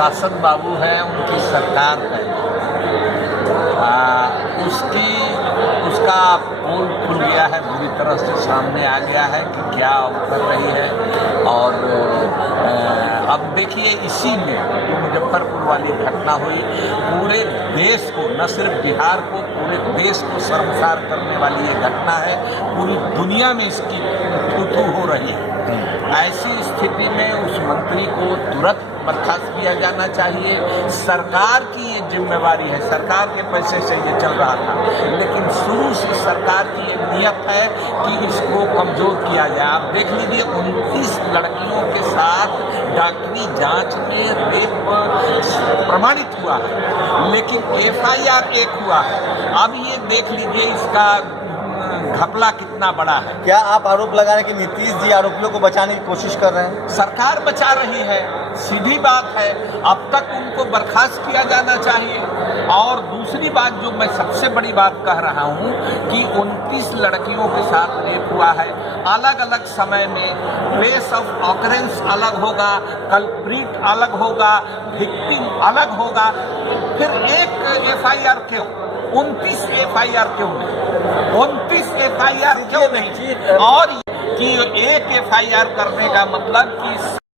शासक बाबू है, उनकी सरकार है, उसका पोल खुल गया है, पूरी तरह से सामने आ गया है कि क्या कर रही है। और अब देखिए, इसी में जो मुजफ्फरपुर वाली घटना हुई, पूरे देश को, न सिर्फ बिहार को, पूरे देश को शर्मसार करने वाली ये घटना है। पूरी दुनिया में इसकी थू-थू हो रही है। ऐसी स्थिति में उस मंत्री को तुरंत बर्खास्त किया जाना चाहिए। सरकार की ये जिम्मेवारी है, सरकार के पैसे से ये चल रहा था, लेकिन शुरू से सरकार की ये नियत है कि इसको कमजोर किया जाए। आप देख लीजिए, 29 लड़कियों के साथ डॉक्टरी जांच में रेप प्रमाणित हुआ है, लेकिन FIR 1 हुआ है। अब ये देख लीजिए इसका घपला कितना बड़ा है। क्या आप आरोप लगा रहे हैं कि नीतीश जी आरोपियों को बचाने की कोशिश कर रहे हैं? सरकार बचा रही है, सीधी बात है। अब तक उनको बर्खास्त किया जाना चाहिए। और दूसरी बात, जो मैं सबसे बड़ी बात कह रहा हूं, कि 29 लड़कियों के साथ रेप हुआ है, अलग अलग समय में, प्लेस ऑफ ऑकरेंस अलग होगा, कल्प्रिट अलग होगा, विक्टिम अलग होगा, फिर एक FIR क्यों? 29 FIR क्यों नहीं? 29 FIR क्यों नहीं? और कि एक FIR करने का मतलब कि